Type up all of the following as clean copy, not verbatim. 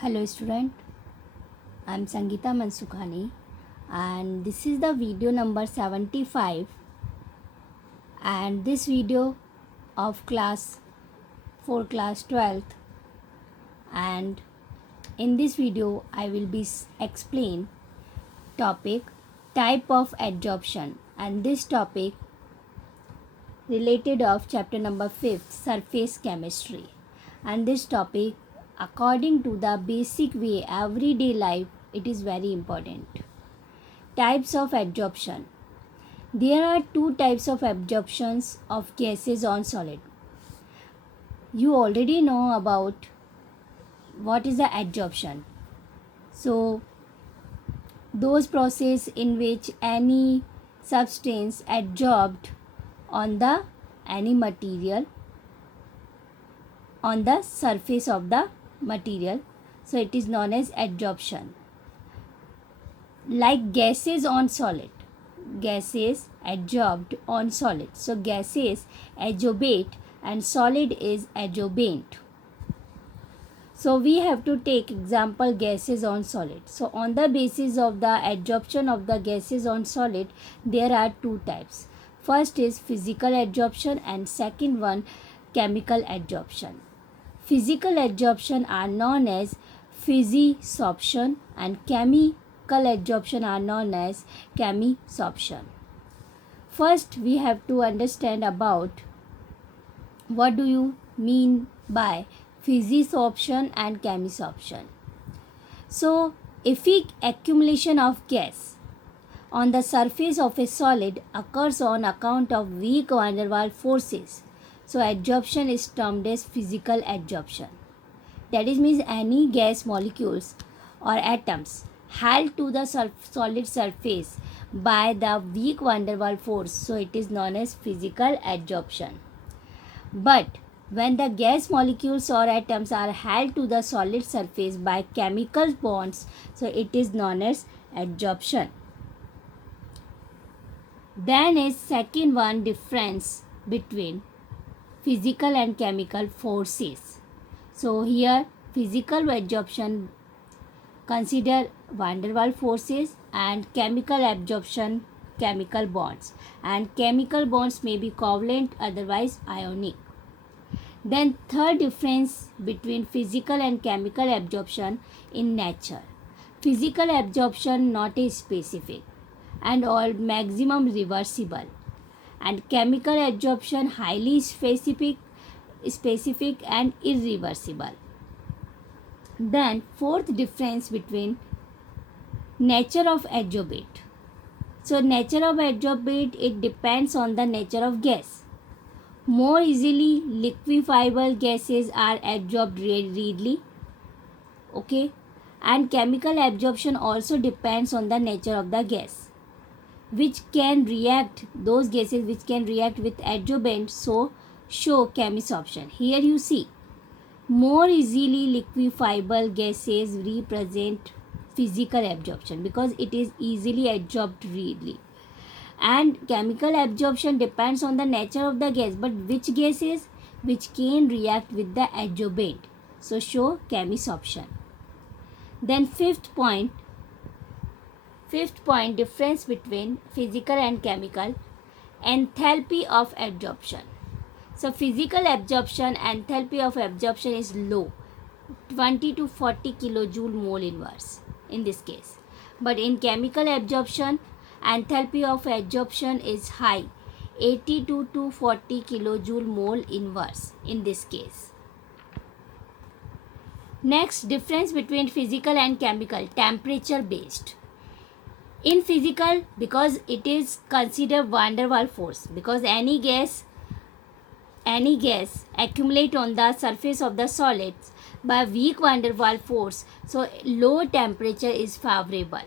Hello student, I am Sangeeta Mansukhani and this is the video number 75 and this video of class 4 class 12th, and in this video I will be explain topic type of adsorption, and this topic related of chapter number 5th surface chemistry, and this topic according to the basic way everyday life it is very important. Types of adsorption. There are two types of adsorptions of gases on solid. You already know about what is the adsorption. So those process in which any substance adsorbed on the any material on the surface of the material, so it is known as adsorption. Like gases on solid, gases adsorbed on solid, so gases adsorbate and solid is adsorbent. So we have to take example gases on solid. So on the basis of the adsorption of the gases on solid, there are two types. First is physical adsorption and second one chemical adsorption. Physical adsorption are known as physisorption and chemical adsorption are known as chemisorption. First we have to understand about what do you mean by physisorption and chemisorption. So if accumulation of gas on the surface of a solid occurs on account of weak van der Waals forces, so adsorption is termed as physical adsorption. That is means any gas molecules or atoms held to the solid surface by the weak van der Waals force, so it is known as physical adsorption. But when the gas molecules or atoms are held to the solid surface by chemical bonds, so it is known as adsorption. Then is second one difference between physical and chemical forces. So here physical adsorption consider van der Waals forces and chemical adsorption chemical bonds, and chemical bonds may be covalent otherwise ionic. Then third difference between physical and chemical adsorption in nature. Physical adsorption not a specific and all maximum reversible, and chemical adsorption highly specific and irreversible. Then fourth difference between nature of adsorbate. So nature of adsorbate, it depends on the nature of gas. More easily liquefiable gases are adsorbed readily, okay, and chemical adsorption also depends on the nature of the gas, which can react, those gases which can react with adsorbent, so show chemisorption. Here you see more easily liquefiable gases represent physical adsorption because it is easily adsorbed readily, and chemical adsorption depends on the nature of the gas, but which gases which can react with the adsorbent, so show chemisorption. Then fifth point difference between physical and chemical enthalpy of adsorption. So physical adsorption enthalpy of adsorption is low, 20 to 40 kilojoule mole inverse in this case, but in chemical adsorption enthalpy of adsorption is high, 82 to 40 kilojoule mole inverse in this case. Next difference between physical and chemical, temperature based. In physical, because it is considered van der Waals force, because any gas accumulate on the surface of the solids by weak van der Waals force, so low temperature is favorable,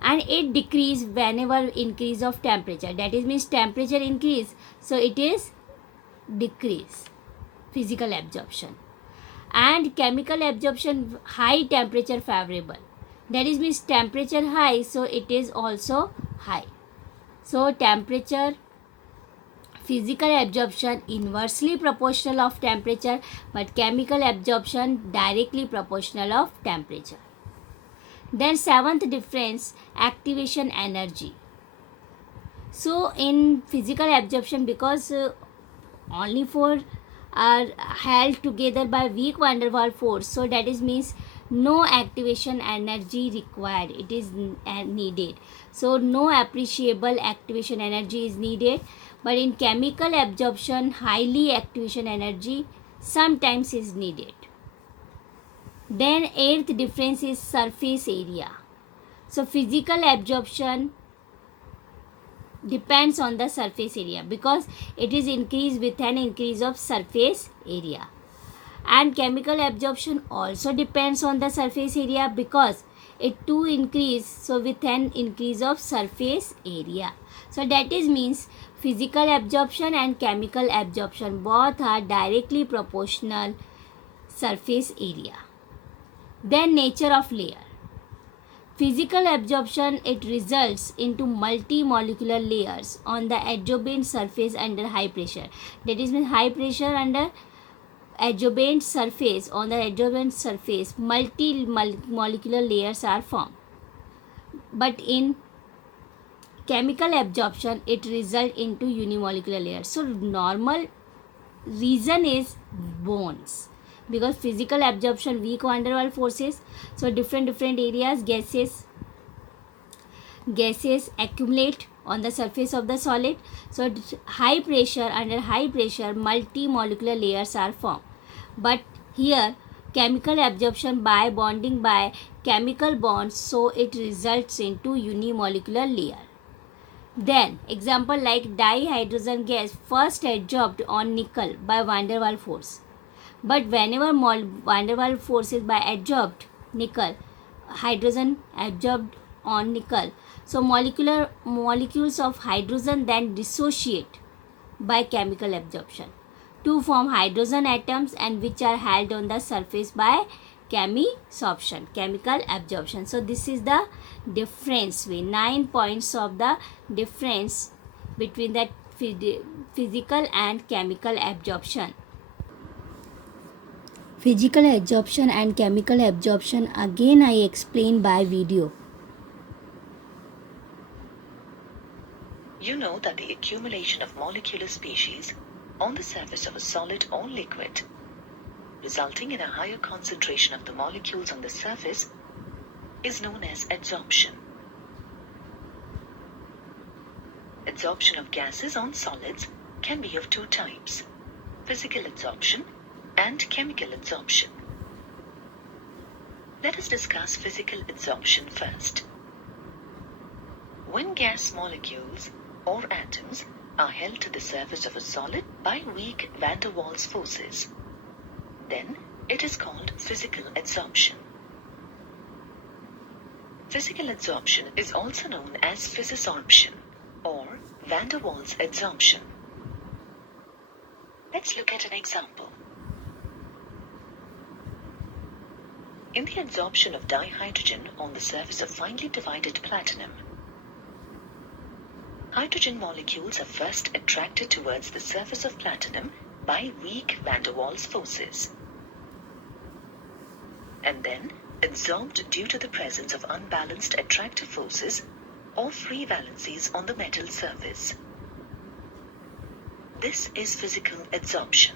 and it decrease whenever increase of temperature, that is means temperature increase, so it is decrease physical adsorption. And chemical adsorption, high temperature favorable, that is means temperature high, so it is also high. So temperature physical absorption inversely proportional of temperature, but chemical absorption directly proportional of temperature. Then seventh difference, activation energy. So in physical absorption, because only four are held together by weak van der Waals force, so that is means no activation energy required, it is needed. So no appreciable activation energy is needed. But in chemical absorption, highly activation energy sometimes is needed. Then eighth difference is surface area. So physical absorption depends on the surface area because it is increased with an increase of surface area. And chemical absorption also depends on the surface area because it too increase, so with an increase of surface area. So that is means physical absorption and chemical absorption both are directly proportional surface area. Then nature of layer. Physical absorption, it results into multi-molecular layers on the adjoint surface under high pressure. That is means high pressure under adjoint surface, on the adjoint surface multi-molecular layers are formed. But in chemical absorption, it results into unimolecular layers. So normal reason is bonds, because physical absorption weak van der Waals forces, so different areas gases accumulate on the surface of the solid. So high pressure, under high pressure multi-molecular layers are formed. But here chemical absorption by bonding by chemical bonds, so it results into unimolecular layer. Then example like dihydrogen gas first adsorbed on nickel by van der Waals force. But whenever van der Waals force is by adsorbed nickel, hydrogen absorbed on nickel, so molecules of hydrogen then dissociate by chemical absorption to form hydrogen atoms, and which are held on the surface by chemical absorption. So this is the difference way, 9 points of the difference between the physical and chemical absorption. Physical absorption and chemical absorption again I explain by video. You know that the accumulation of molecular species on the surface of a solid or liquid, resulting in a higher concentration of the molecules on the surface, is known as adsorption. Adsorption of gases on solids can be of two types: physical adsorption and chemical adsorption. Let us discuss physical adsorption first. When gas molecules or atoms are held to the surface of a solid by weak van der Waals forces, then it is called physical adsorption. Physical adsorption is also known as physisorption or van der Waals adsorption. Let's look at an example. In the adsorption of dihydrogen on the surface of finely divided platinum, hydrogen molecules are first attracted towards the surface of platinum by weak van der Waals forces, and then adsorbed due to the presence of unbalanced attractive forces or free valencies on the metal surface. This is physical adsorption.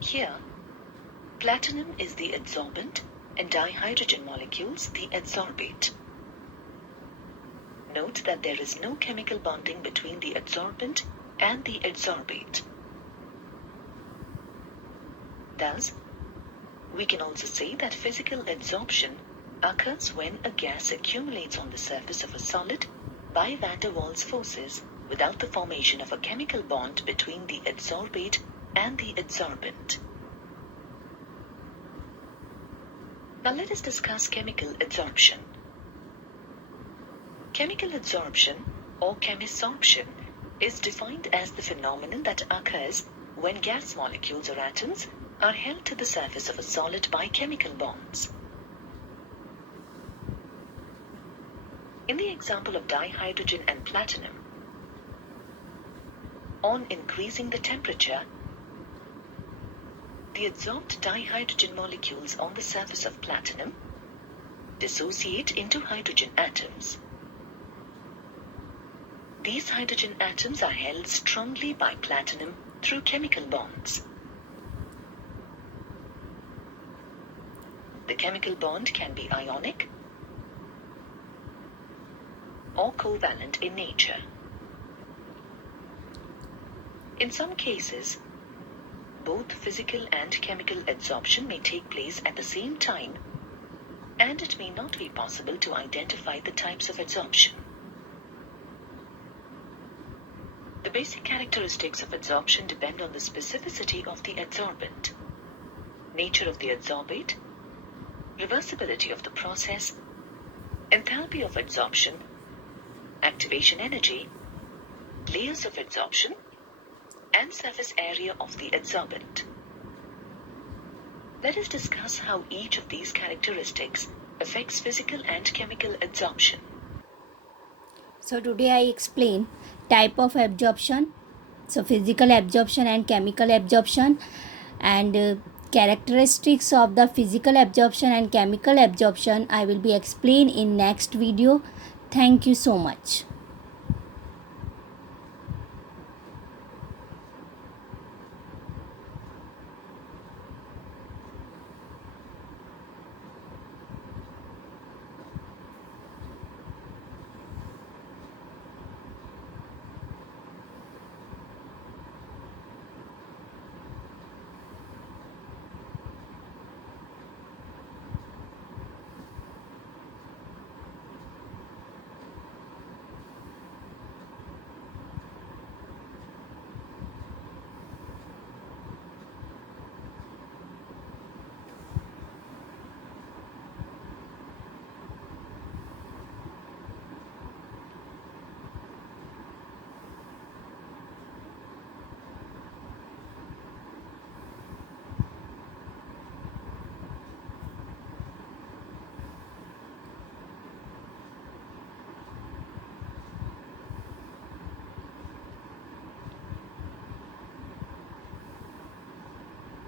Here, platinum is the adsorbent and dihydrogen molecules the adsorbate. Note that there is no chemical bonding between the adsorbent and the adsorbate. Thus, we can also say that physical adsorption occurs when a gas accumulates on the surface of a solid by van der Waals forces without the formation of a chemical bond between the adsorbate and the adsorbent. Now let us discuss chemical adsorption. Chemical adsorption or chemisorption is defined as the phenomenon that occurs when gas molecules or atoms are held to the surface of a solid by chemical bonds. In the example of dihydrogen and platinum, On increasing the temperature, the adsorbed dihydrogen molecules on the surface of platinum dissociate into hydrogen atoms. These hydrogen atoms are held strongly by platinum through chemical bonds. The chemical bond can be ionic or covalent in nature. In some cases, both physical and chemical adsorption may take place at the same time, and it may not be possible to identify the types of adsorption. The basic characteristics of adsorption depend on the specificity of the adsorbent, nature of the adsorbate, reversibility of the process, enthalpy of adsorption, activation energy, layers of adsorption, and surface area of the adsorbent. Let us discuss how each of these characteristics affects physical and chemical adsorption. So today I explain type of absorption, so physical absorption and chemical absorption, and characteristics of the physical absorption and chemical absorption I will be explain in next video. Thank you so much.